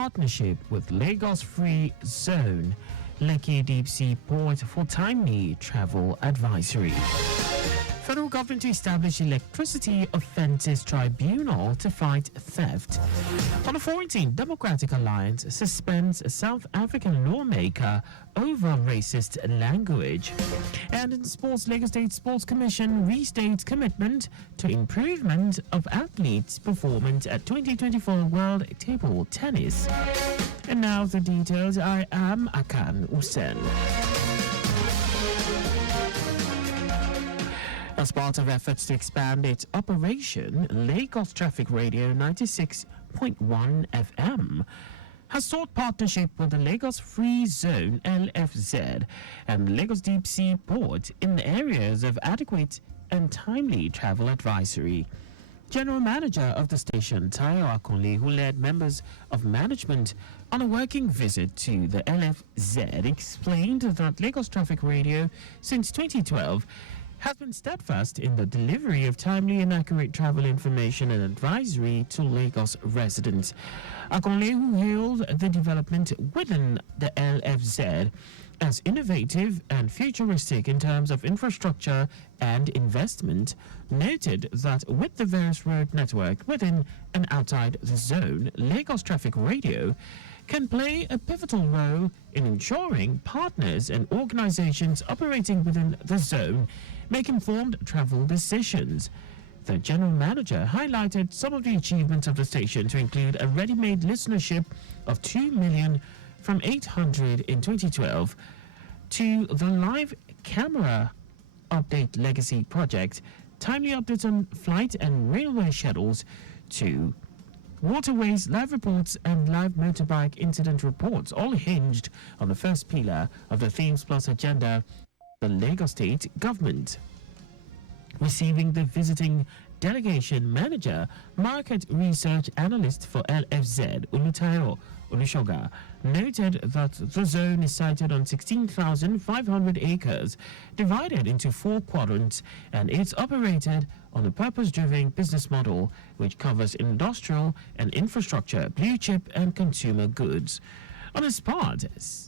partnership with Lagos Free Zone, Lekki Deep Sea Port for timely travel advisory. Federal government to establish electricity offences tribunal to fight theft. On the 14th, Democratic Alliance suspends South African lawmaker over racist language. And in sports, Lagos State Sports Commission restates commitment to improvement of athletes' performance at 2024 World Table Tennis. And now the details. I am Akan Usen. As part of efforts to expand its operation, Lagos Traffic Radio 96.1 FM has sought partnership with the Lagos Free Zone (LFZ) and Lagos Deep Sea Port in the areas of adequate and timely travel advisory. General Manager of the station, Tayo Akonle, who led members of management on a working visit to the LFZ, explained that Lagos Traffic Radio since 2012 has been steadfast in the delivery of timely and accurate travel information and advisory to Lagos residents. Akonle, who hailed the development within the LFZ as innovative and futuristic in terms of infrastructure and investment, noted that with the various road network within and outside the zone, Lagos Traffic Radio can play a pivotal role in ensuring partners and organizations operating within the zone make informed travel decisions. The general manager highlighted some of the achievements of the station to include a ready-made listenership of 2 million from 800 in 2012 to the live camera update legacy project, timely updates on flight and railway schedules to waterways, live reports and live motorbike incident reports, all hinged on the first pillar of the Themes Plus agenda, the Lagos State government. Receiving the visiting delegation manager, market research analyst for LFZ, Olutayo Olushoga, noted that the zone is sited on 16,500 acres, divided into 4 quadrants, and it's operated on a purpose-driven business model which covers industrial and infrastructure, blue chip and consumer goods. On his part,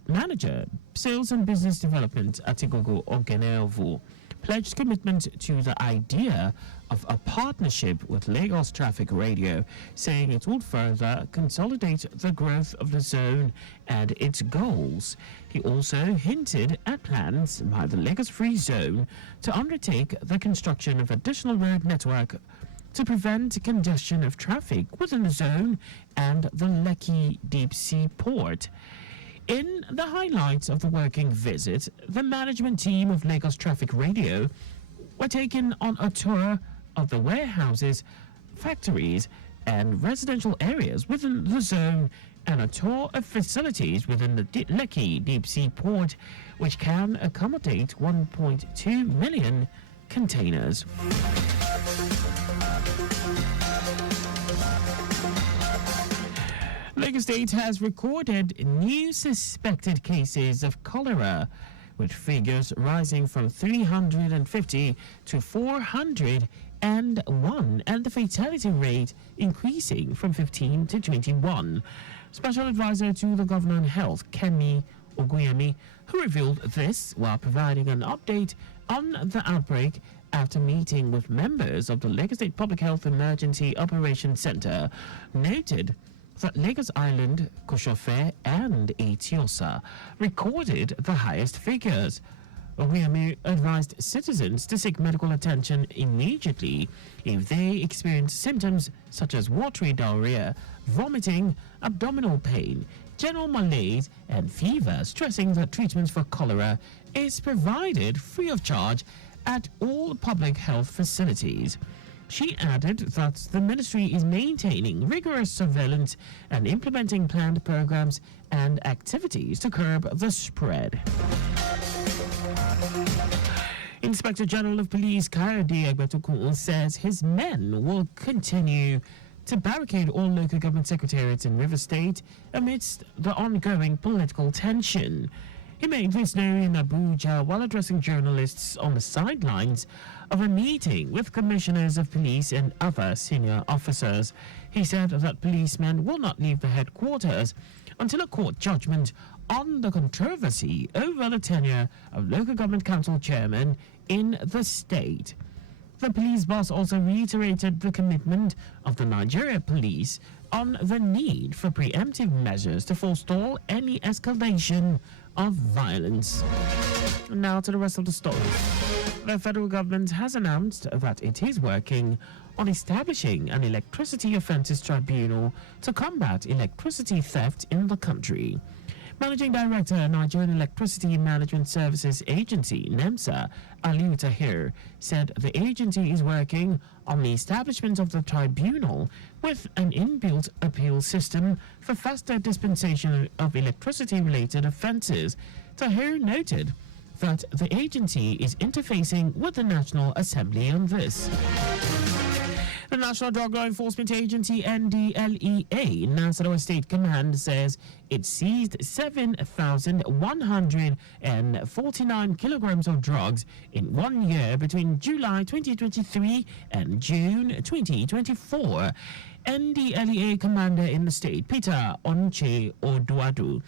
manager, sales and business development Atigogo Ogeneovu pledged commitment to the idea of a partnership with Lagos Traffic Radio, saying it would further consolidate the growth of the zone and its goals. He also hinted at plans by the Lagos Free Zone to undertake the construction of additional road network to prevent congestion of traffic within the zone and the Lekki Deep Sea Port. In the highlights of the working visit, the management team of Lagos Traffic Radio were taken on a tour of the warehouses, factories, and residential areas within the zone and a tour of facilities within the Lekki Deep Sea Port, which can accommodate 1.2 million containers. Lagos State has recorded new suspected cases of cholera, with figures rising from 350 to 401 and the fatality rate increasing from 15 to 21. Special advisor to the Governor on Health, Kemi Oguyemi, who revealed this while providing an update on the outbreak after meeting with members of the Lagos State Public Health Emergency Operations Center, noted that Lagos Island, Koshofe, and Etiosa recorded the highest figures. Oguyemi advised citizens to seek medical attention immediately if they experience symptoms such as watery diarrhea, vomiting, abdominal pain, general malaise, and fever, stressing that treatments for cholera is provided free of charge at all public health facilities. She added that the ministry is maintaining rigorous surveillance and implementing planned programs and activities to curb the spread. Inspector General of Police Kayode Egbetukun says his men will continue to barricade all local government secretariats in River State amidst the ongoing political tension. He made this known in Abuja while addressing journalists on the sidelines of a meeting with commissioners of police and other senior officers. He said that policemen will not leave the headquarters until a court judgment on the controversy over the tenure of local government council chairman in the state. The police boss also reiterated the commitment of the Nigeria police on the need for preemptive measures to forestall any escalation of violence. Now to the rest of the story. The federal government has announced that it is working on establishing an electricity offences tribunal to combat electricity theft in the country. Managing Director, Nigerian Electricity Management Services Agency, NEMSA, Aliu Tahir, said the agency is working on the establishment of the tribunal with an inbuilt appeal system for faster dispensation of electricity-related offences. Tahir noted that the agency is interfacing with the National Assembly on this. The National Drug Law Enforcement Agency, NDLEA, Nasarawa State Command, says it seized 7,149 kilograms of drugs in 1 year between July 2023 and June 2024. NDLEA Commander in the state, Peter Onche Oduadu,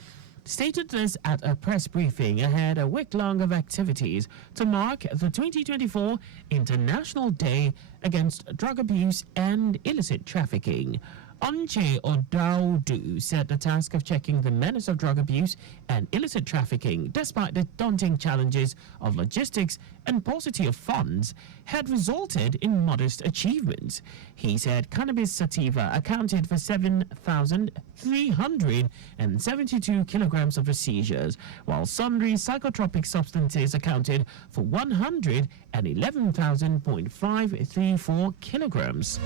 stated this at a press briefing ahead a week-long of activities to mark the 2024 International Day Against Drug Abuse and Illicit Trafficking. Onche Odaudu said the task of checking the menace of drug abuse and illicit trafficking, despite the daunting challenges of logistics and paucity of funds, had resulted in modest achievements. He said cannabis sativa accounted for 7,372 kilograms of the seizures, while sundry psychotropic substances accounted for 111,534 kilograms.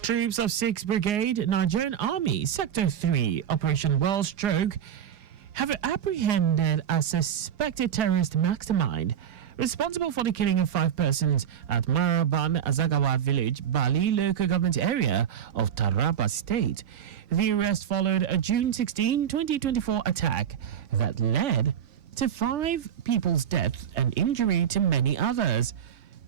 Troops of 6th Brigade, Nigerian Army, Sector 3, Operation Wellstroke, have apprehended a suspected terrorist mastermind responsible for the killing of 5 persons at Maraban Azagawa village, Bali local government area of Taraba State. The arrest followed a June 16, 2024 attack that led to 5 people's deaths and injury to many others.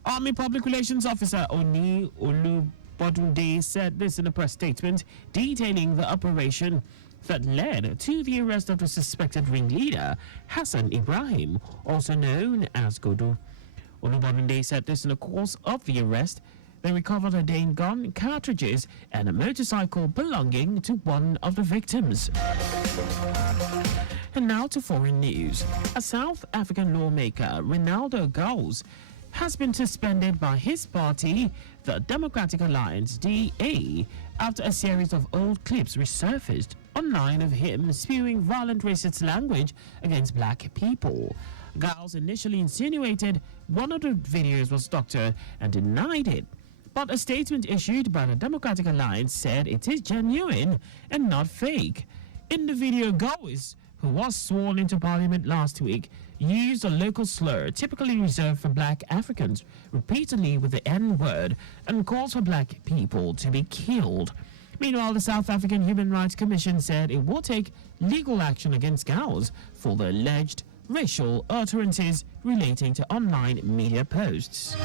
Army Public Relations Officer Oni Olubodunde said this in a press statement detailing the operation that led to the arrest of the suspected ringleader, Hassan Ibrahim, also known as Godo. Olubodunde said this in the course of the arrest. They recovered a Dane gun, cartridges, and a motorcycle belonging to one of the victims. And now to foreign news. A South African lawmaker, Ronaldo Gauls, has been suspended by his party, the Democratic Alliance, DA, after a series of old clips resurfaced online of him spewing violent racist language against black people. Gauls initially insinuated one of the videos was doctored and denied it, but a statement issued by the Democratic Alliance said it is genuine and not fake. In the video, Gauls, who was sworn into parliament last week, used a local slur typically reserved for black Africans repeatedly with the N-word and calls for black people to be killed. Meanwhile, the South African Human Rights Commission said it will take legal action against Gauls for the alleged racial utterances relating to online media posts.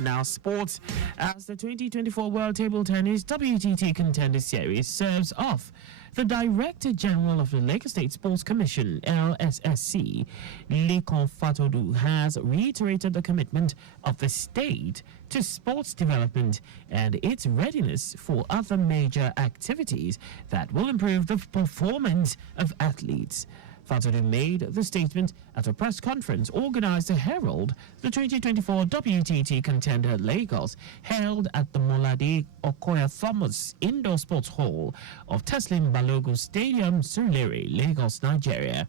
Now sports, as the 2024 World Table Tennis WTT Contender Series serves off. The Director General of the Lagos State Sports Commission, LSSC, Lekan Fatodu, has reiterated the commitment of the state to sports development and its readiness for other major activities that will improve the performance of athletes. Fatodu made the statement at a press conference organized to herald the 2024 WTT Contender Lagos, held at the Molade Okoya Thomas Indoor Sports Hall of Teslim Balogun Stadium, Surulere, Lagos, Nigeria.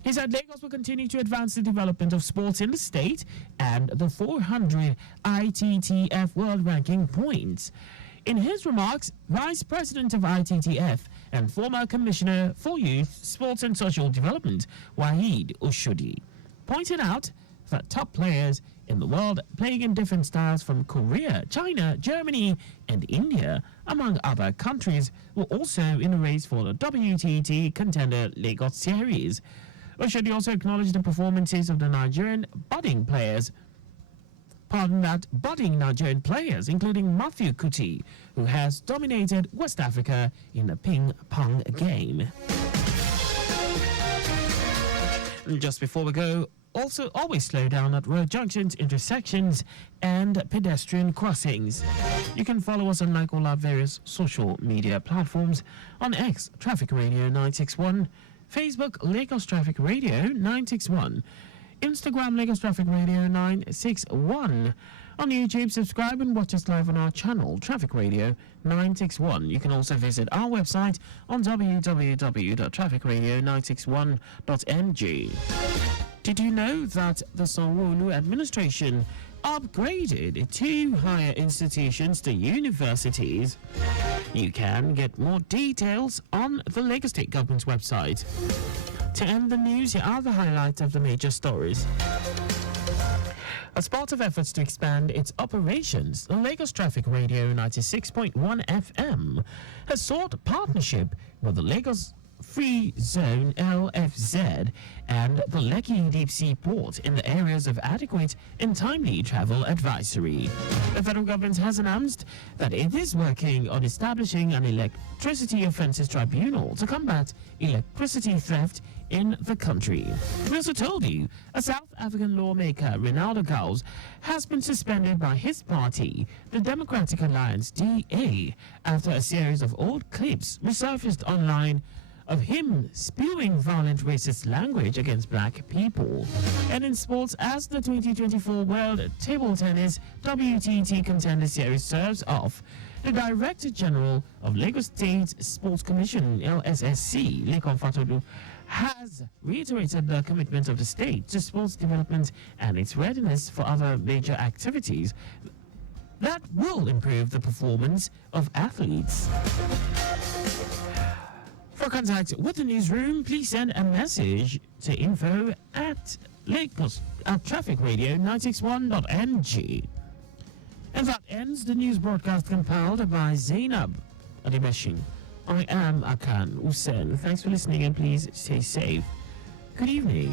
He said Lagos will continue to advance the development of sports in the state and the 400 ITTF World Ranking points. In his remarks, Vice President of ITTF and former Commissioner for Youth, Sports and Social Development, Waheed Oshodi, pointed out that top players in the world, playing in different styles from Korea, China, Germany, and India, among other countries, were also in the race for the WTT Contender Lagos Series. Oshodi also acknowledged the performances of the budding Nigerian players, including Matthew Kuti, who has dominated West Africa in the ping pong game. Just before we go, also always slow down at road junctions, intersections, and pedestrian crossings. You can follow us on like all our various social media platforms. On X, Traffic Radio 961, Facebook, Lagos Traffic Radio 961, Instagram, Lagos Traffic Radio 961. On YouTube, subscribe and watch us live on our channel, Traffic Radio 961. You can also visit our website on www.trafficradio961.ng. Did you know that the Sanwo-Olu administration upgraded 2 higher institutions to universities? You can get more details on the Lagos State Government's website. To end the news, here are the highlights of the major stories. As part of efforts to expand its operations, the Lagos Traffic Radio 96.1 FM has sought a partnership with the Lagos Free Zone LFZ and the Lekki Deep Sea Port in the areas of adequate and timely travel advisory. The federal government has announced that it is working on establishing an electricity offences tribunal to combat electricity theft in the country. We also told you a South African lawmaker, Ronaldo Gauls, has been suspended by his party, the Democratic Alliance DA, after a series of old clips resurfaced online of him spewing violent racist language against black people. And in sports, as the 2024 World Table Tennis WTT Contender Series serves off, the Director General of Lagos State Sports Commission, LSSC, Lekan Fatodu, has reiterated the commitment of the state to sports development and its readiness for other major activities that will improve the performance of athletes. For contact with the newsroom, please send a message to info@trafficradio961.ng. And that ends the news broadcast compiled by Zainab Ademeshin. I am Akan Usen. Thanks for listening and please stay safe. Good evening.